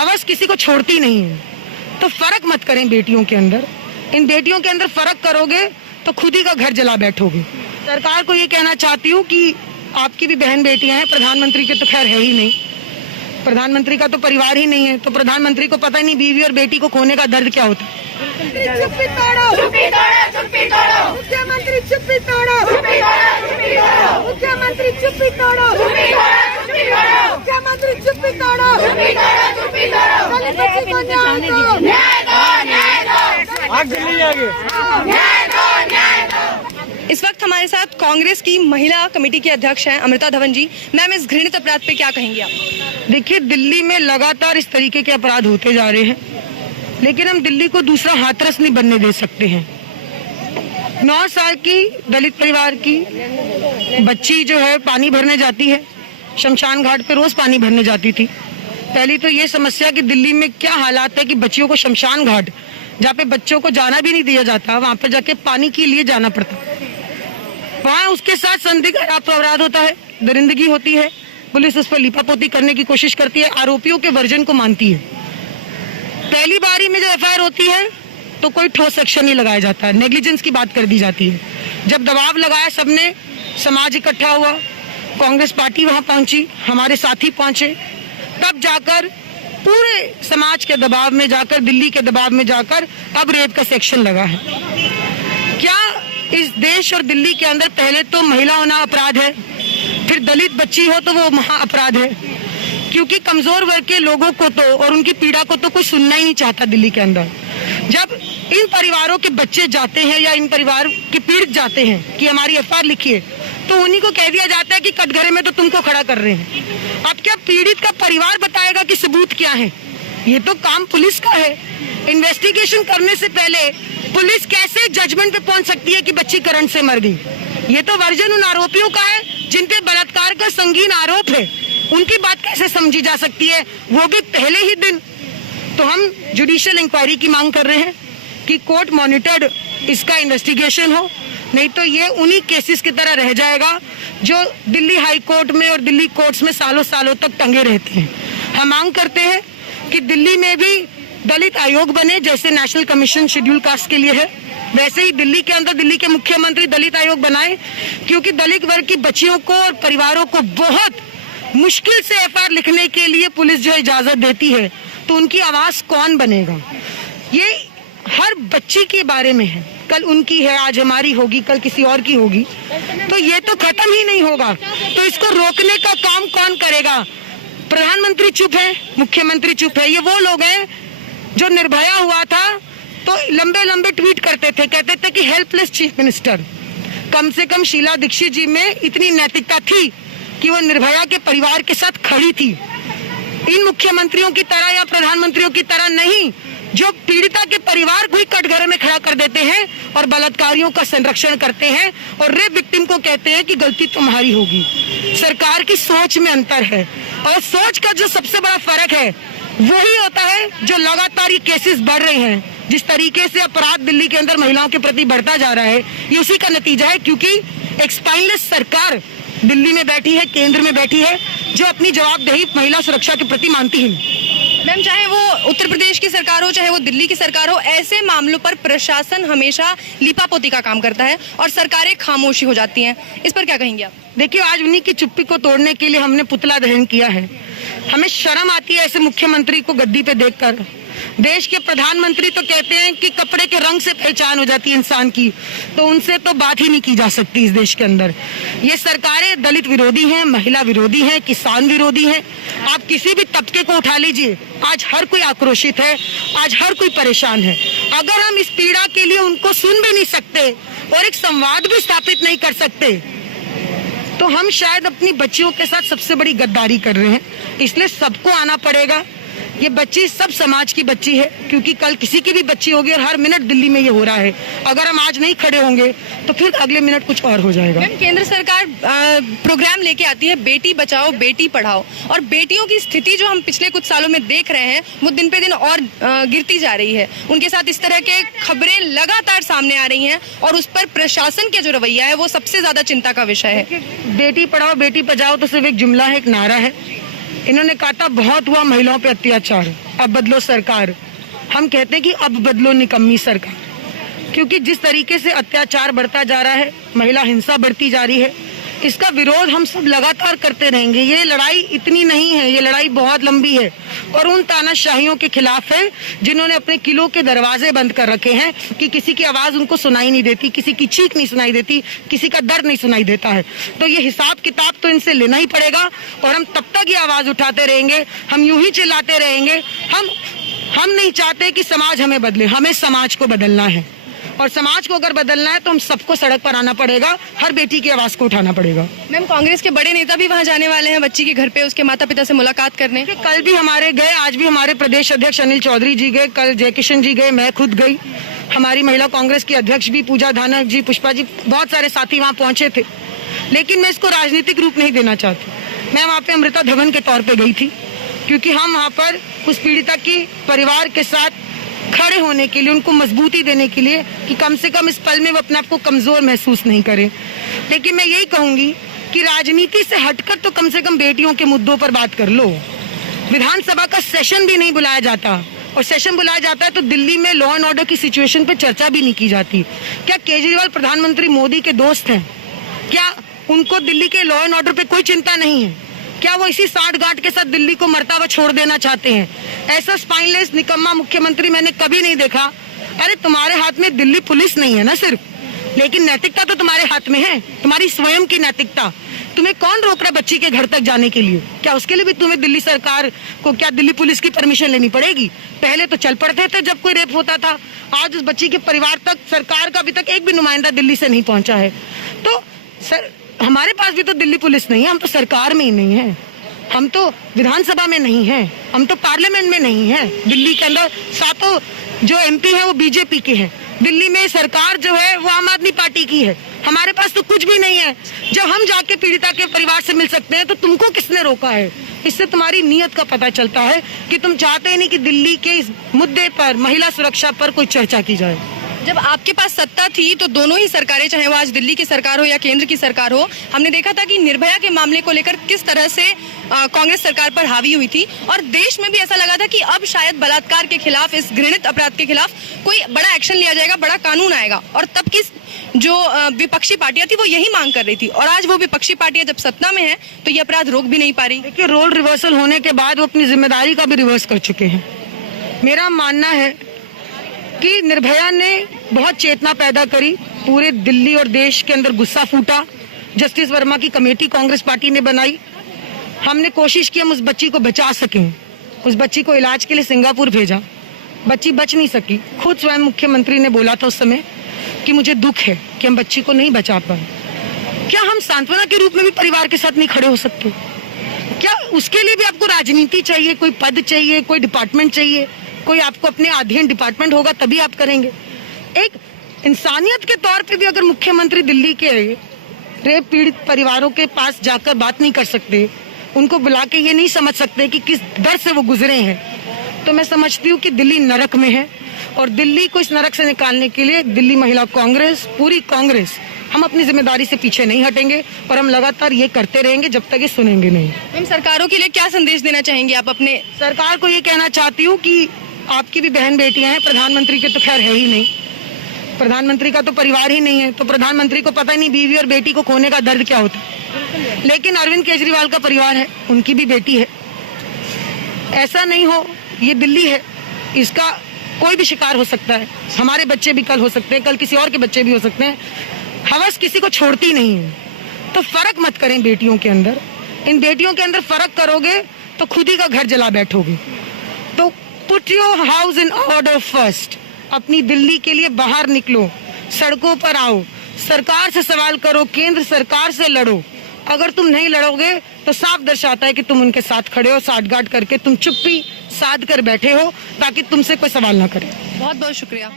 हवस किसी को छोड़ती नहीं है। तो फर्क मत करें बेटियों के अंदर, इन बेटियों के अंदर फर्क करोगे तो खुद ही का घर जला बैठोगे। सरकार को ये कहना चाहती हूँ कि आपकी भी बहन बेटियां हैं, प्रधानमंत्री के तो खैर है ही नहीं, प्रधानमंत्री का तो परिवार ही नहीं है, तो प्रधानमंत्री को पता ही नहीं बीवी और बेटी को खोने का दर्द क्या होता है। चुप्पी तोड़ो, चुप्पी तोड़ो, चुप्पी तोड़ो, मुख्यमंत्री चुप्पी तोड़ो, चुप्पी तोड़ो, चुप्पी तोड़ो, मुख्यमंत्री चुप्पी तोड़ो, चुप्पी तोड़ो, चुप्पी तोड़ो, मुख्यमंत्री चुप्पी तोड़ो, चुप्पी तोड़ो, चुप्पी तोड़ो, दलित बच्ची को न्याय दो, न्याय दो, न्याय दो, आगे न्याय दो, न्याय दो। इस वक्त हमारे साथ कांग्रेस की महिला कमेटी की अध्यक्ष हैं अमृता धवन जी। मैम, इस घृणित अपराध पे क्या कहेंगे आप? देखिए, दिल्ली में लगातार इस तरीके के अपराध होते जा रहे हैं, लेकिन हम दिल्ली को दूसरा हाथरस नहीं बनने दे सकते हैं। 9 साल की दलित परिवार की बच्ची जो है पानी भरने जाती है, शमशान घाट पे रोज पानी भरने जाती थी। पहली तो ये समस्या कि दिल्ली में क्या हालात है कि बच्चियों को शमशान घाट, जहाँ पे बच्चों को जाना भी नहीं दिया जाता, वहाँ पे जाके पानी के लिए जाना पड़ता। वहाँ उसके साथ संदिग्ध अपराध होता है, दरिंदगी होती है, पुलिस उस पर लिपापोती करने की कोशिश करती है, आरोपियों के वर्जन को मानती है। पहली बारी में जब एफआईआर होती है तो कोई ठोस एक्शन नहीं लगाया जाता है, नेग्लिजेंस की बात कर दी जाती है। जब दबाव लगाया सबने, समाज इकट्ठा हुआ, कांग्रेस पार्टी वहां पहुंची, हमारे साथी पहुंचे, तब जाकर पूरे समाज के दबाव में जाकर, दिल्ली के दबाव में जाकर अब रेप का सेक्शन लगा है। क्या इस देश और दिल्ली के अंदर पहले तो महिला होना अपराध है, फिर दलित बच्ची हो तो वो महा अपराध है, क्योंकि कमजोर वर्ग के लोगों को तो और उनकी पीड़ा को तो कोई सुनना ही नहीं चाहता दिल्ली के अंदर। जब इन परिवारों के बच्चे जाते हैं या इन परिवार के पीड़ित जाते हैं कि हमारी एफआईआर लिखिए, तो उन्हीं को कह दिया जाता है कि कटघरे में तो तुमको खड़ा कर रहे हैं। अब क्या पीड़ित का परिवार बताएगा कि सबूत क्या है? ये तो काम पुलिस का है। इन्वेस्टिगेशन करने से पहले पुलिस कैसे जजमेंट पे पहुंच सकती है कि बच्ची करंट से मर गई? ये तो वर्जन उन आरोपियों का है जिन पे बलात्कार का संगीन आरोप है, उनकी बात कैसे समझी जा सकती है, वो भी पहले ही दिन। तो हम जुडिशियल इंक्वायरी की मांग कर रहे हैं कि कोर्ट मॉनिटर्ड इसका इन्वेस्टिगेशन हो, नहीं तो ये उन्हीं केसेस की तरह रह जाएगा जो दिल्ली हाई कोर्ट में और दिल्ली कोर्ट्स में सालों सालों तक टंगे रहते हैं। हम मांग करते हैं कि दिल्ली में भी दलित आयोग बने, जैसे नेशनल कमीशन शेड्यूल कास्ट के लिए है, वैसे ही दिल्ली के अंदर दिल्ली के मुख्यमंत्री दलित आयोग बनाए, क्योंकि दलित वर्ग की बच्चियों को और परिवारों को बहुत मुश्किल से एफआईआर लिखने के लिए पुलिस जो इजाजत देती है, तो उनकी आवाज कौन बनेगा? ये हर बच्ची के बारे में है, कल उनकी है, आज हमारी होगी, कल किसी और की होगी, तो ये तो खत्म ही नहीं होगा। तो इसको रोकने का काम कौन करेगा? प्रधानमंत्री चुप है, मुख्यमंत्री चुप है। ये वो लोग हैं जो निर्भया हुआ था तो लंबे लंबे ट्वीट करते थे, कहते थे कि हेल्पलेस चीफ मिनिस्टर। कम से कम शीला दीक्षित जी में इतनी नैतिकता थी कि वो निर्भया के परिवार के साथ खड़ी थी, इन मुख्यमंत्रियों की तरह या प्रधानमंत्रियों की तरह नहीं, जो पीड़िता के परिवार को ही कटघरे में खड़ा कर देते हैं और बलात्कारियों का संरक्षण करते हैं और रेप विक्टिम को कहते हैं कि गलती तुम्हारी होगी। सरकार की सोच में अंतर है, और सोच का जो सबसे बड़ा फर्क है वही होता है जो लगातार ये केसेस बढ़ रहे हैं। जिस तरीके से अपराध दिल्ली के अंदर महिलाओं के प्रति बढ़ता जा रहा है, ये उसी का नतीजा है, क्योंकि एक स्पाइनलेस सरकार दिल्ली में बैठी है, केंद्र में बैठी है, जो अपनी जवाबदेही महिला सुरक्षा के प्रति मानती है। मैम, चाहे वो उत्तर प्रदेश की सरकार हो, चाहे वो दिल्ली की सरकार हो, ऐसे मामलों पर प्रशासन हमेशा लिपापोती का काम करता है और सरकारें खामोशी हो जाती हैं। इस पर क्या कहेंगे आप? देखिए, आज उन्हीं की चुप्पी को तोड़ने के लिए हमने पुतला दहन किया है। हमें शर्म आती है ऐसे मुख्यमंत्री को गद्दी पे देखकर। देश के प्रधानमंत्री तो कहते हैं कि कपड़े के रंग से पहचान हो जाती है इंसान की, तो उनसे तो बात ही नहीं की जा सकती इस देश के अंदर। ये सरकारें दलित विरोधी हैं, महिला विरोधी हैं, किसान विरोधी हैं। आप किसी भी तबके को उठा लीजिए, आज हर कोई आक्रोशित है, आज हर कोई परेशान है। अगर हम इस पीड़ा के लिए उनको सुन भी नहीं सकते और एक संवाद भी स्थापित नहीं कर सकते, तो हम शायद अपनी बच्चियों के साथ सबसे बड़ी गद्दारी कर रहे हैं। इसलिए सबको आना पड़ेगा। ये बच्ची सब समाज की बच्ची है, क्योंकि कल किसी की भी बच्ची होगी और हर मिनट दिल्ली में ये हो रहा है। अगर हम आज नहीं खड़े होंगे तो फिर अगले मिनट कुछ और हो जाएगा। मैम, केंद्र सरकार प्रोग्राम लेके आती है बेटी बचाओ बेटी पढ़ाओ, और बेटियों की स्थिति जो हम पिछले कुछ सालों में देख रहे हैं वो दिन पे दिन और गिरती जा रही है। उनके साथ इस तरह के खबरें लगातार सामने आ रही हैं और उस पर प्रशासन का जो रवैया है वो सबसे ज्यादा चिंता का विषय है। बेटी पढ़ाओ बेटी बचाओ तो सिर्फ एक जुमला है, एक नारा है। इन्होंने कहा था बहुत हुआ महिलाओं पे अत्याचार, अब बदलो सरकार। हम कहते हैं कि अब बदलो निकम्मी सरकार, क्योंकि जिस तरीके से अत्याचार बढ़ता जा रहा है, महिला हिंसा बढ़ती जा रही है, इसका विरोध हम सब लगातार करते रहेंगे। ये लड़ाई इतनी नहीं है, ये लड़ाई बहुत लंबी है और उन तानाशाहियों के खिलाफ है जिन्होंने अपने किलों के दरवाजे बंद कर रखे हैं कि किसी की आवाज उनको सुनाई नहीं देती, किसी की चीख नहीं सुनाई देती, किसी का दर्द नहीं सुनाई देता है। तो ये हिसाब किताब तो इनसे लेना ही पड़ेगा और हम तब तक ये आवाज उठाते रहेंगे, हम यूं ही चिल्लाते रहेंगे। हम नहीं चाहते कि समाज हमें बदले, हमें समाज को बदलना है और समाज को अगर बदलना है तो हम सबको सड़क पर आना पड़ेगा, हर बेटी की आवाज को उठाना पड़ेगा। मैम, कांग्रेस के बड़े नेता भी वहां जाने वाले हैं बच्ची के घर पे उसके माता पिता से मुलाकात करने। कल भी हमारे गए, आज भी हमारे प्रदेश अध्यक्ष अनिल चौधरी जी गए, कल जयकिशन जी गए, मैं खुद गई, हमारी महिला कांग्रेस की अध्यक्ष भी पूजा धानक जी, पुष्पा जी, बहुत सारे साथी वहाँ पहुंचे थे। लेकिन मैं इसको राजनीतिक रूप नहीं देना चाहती। मैं वहाँ पे अमृता धवन के तौर पर गई थी क्योंकि हम वहाँ पर उस पीड़िता की परिवार के साथ खड़े होने के लिए, उनको मजबूती देने के लिए कि कम से कम इस पल में वो अपने आप को कमजोर महसूस नहीं करे। लेकिन मैं यही कहूंगी कि राजनीति से हटकर तो कम से कम बेटियों के मुद्दों पर बात कर लो। विधानसभा का सेशन भी नहीं बुलाया जाता और सेशन बुलाया जाता है तो दिल्ली में लॉ एंड ऑर्डर की सिचुएशन पर चर्चा भी नहीं की जाती। क्या केजरीवाल प्रधानमंत्री मोदी के दोस्त हैं? क्या उनको दिल्ली के लॉ एंड ऑर्डर पे कोई चिंता नहीं है? क्या वो इसी साठ गांठ के साथ दिल्ली को मरता हुआ छोड़ देना चाहते हैं? ऐसा स्पाइनलेस निकम्मा मुख्यमंत्री मैंने कभी नहीं देखा। अरे तुम्हारे हाथ में दिल्ली पुलिस नहीं है ना सिर्फ, लेकिन नैतिकता तो तुम्हारे हाथ में है, तुम्हारी स्वयं की नैतिकता। तुम्हें कौन रोक रहा है बच्ची के घर तक जाने के लिए? क्या उसके लिए भी तुम्हें दिल्ली सरकार को, क्या दिल्ली पुलिस की परमिशन लेनी पड़ेगी? पहले तो चल पड़ते थे जब कोई रेप होता था, आज उस बच्ची के परिवार तक सरकार का अभी तक एक भी नुमाइंदा दिल्ली से नहीं पहुंचा है। तो सर, हमारे पास भी तो दिल्ली पुलिस नहीं है, हम तो सरकार में ही नहीं है, हम तो विधानसभा में नहीं है, हम तो पार्लियामेंट में नहीं है। दिल्ली के अंदर सातों जो एमपी है वो बीजेपी के हैं, दिल्ली में सरकार जो है वो आम आदमी पार्टी की है। हमारे पास तो कुछ भी नहीं है। जब हम जाके पीड़िता के परिवार से मिल सकते हैं तो तुमको किसने रोका है? इससे तुम्हारी नीयत का पता चलता है कि तुम चाहते ही नहीं कि दिल्ली के इस मुद्दे पर, महिला सुरक्षा पर कोई चर्चा की जाए। जब आपके पास सत्ता थी तो दोनों ही सरकारें, चाहे वो आज दिल्ली की सरकार हो या केंद्र की सरकार हो, हमने देखा था कि निर्भया के मामले को लेकर किस तरह से कांग्रेस सरकार पर हावी हुई थी और देश में भी ऐसा लगा था कि अब शायद बलात्कार के खिलाफ, इस घृणित अपराध के खिलाफ कोई बड़ा एक्शन लिया जाएगा, बड़ा कानून आएगा। और तब की जो विपक्षी पार्टियां थी वो यही मांग कर रही थी और आज वो विपक्षी पार्टियां जब सत्ता में है तो ये अपराध रोक भी नहीं पा रही। देखिए, रोल रिवर्सल होने के बाद वो अपनी जिम्मेदारी का भी रिवर्स कर चुके हैं। मेरा मानना है कि निर्भया ने बहुत चेतना पैदा करी, पूरे दिल्ली और देश के अंदर गुस्सा फूटा। जस्टिस वर्मा की कमेटी कांग्रेस पार्टी ने बनाई, हमने कोशिश की हम उस बच्ची को बचा सकें। उस बच्ची को इलाज के लिए सिंगापुर भेजा, बच्ची बच नहीं सकी। खुद स्वयं मुख्यमंत्री ने बोला था उस समय कि मुझे दुख है कि हम बच्ची को नहीं बचा पाए। क्या हम सांत्वना के रूप में भी परिवार के साथ नहीं खड़े हो सकते? क्या उसके लिए भी आपको राजनीति चाहिए, कोई पद चाहिए, कोई डिपार्टमेंट चाहिए, कोई आपको अपने अधीन डिपार्टमेंट होगा तभी आप करेंगे? एक इंसानियत के तौर पे भी अगर मुख्यमंत्री दिल्ली के रेप पीड़ित परिवारों के पास जाकर बात नहीं कर सकते, उनको बुला के ये नहीं समझ सकते कि किस दर से वो गुजरे हैं, तो मैं समझती हूँ कि दिल्ली नरक में है। और दिल्ली को इस नरक से निकालने के लिए दिल्ली महिला कांग्रेस, पूरी कांग्रेस, हम अपनी जिम्मेदारी से पीछे नहीं हटेंगे और हम लगातार ये करते रहेंगे जब तक ये सुनेंगे नहीं। मैम, सरकारों के लिए क्या संदेश देना चाहेंगे आप अपने? सरकार को ये कहना चाहती हूँ कि आपकी भी बहन बेटियां हैं, प्रधानमंत्री के तो खैर है ही नहीं, प्रधानमंत्री का तो परिवार ही नहीं है, तो प्रधानमंत्री को पता ही नहीं बीवी और बेटी को खोने का दर्द क्या होता है। लेकिन अरविंद केजरीवाल का परिवार है, उनकी भी बेटी है। ऐसा नहीं हो, ये दिल्ली है, इसका कोई भी शिकार हो सकता है। हमारे बच्चे भी कल हो सकते हैं, कल किसी और के बच्चे भी हो सकते हैं। हवस किसी को छोड़ती नहीं है, तो फर्क मत करें बेटियों के अंदर। इन बेटियों के अंदर फर्क करोगे तो खुद ही का घर जला बैठोगे। तो put your house in order first. अपनी दिल्ली के लिए बाहर निकलो, सड़कों पर आओ, सरकार से सवाल करो, केंद्र सरकार से लड़ो। अगर तुम नहीं लड़ोगे तो साफ दर्शाता है कि तुम उनके साथ खड़े हो, साठगांठ करके तुम चुप्पी साध कर बैठे हो ताकि तुमसे कोई सवाल ना करे। बहुत बहुत शुक्रिया।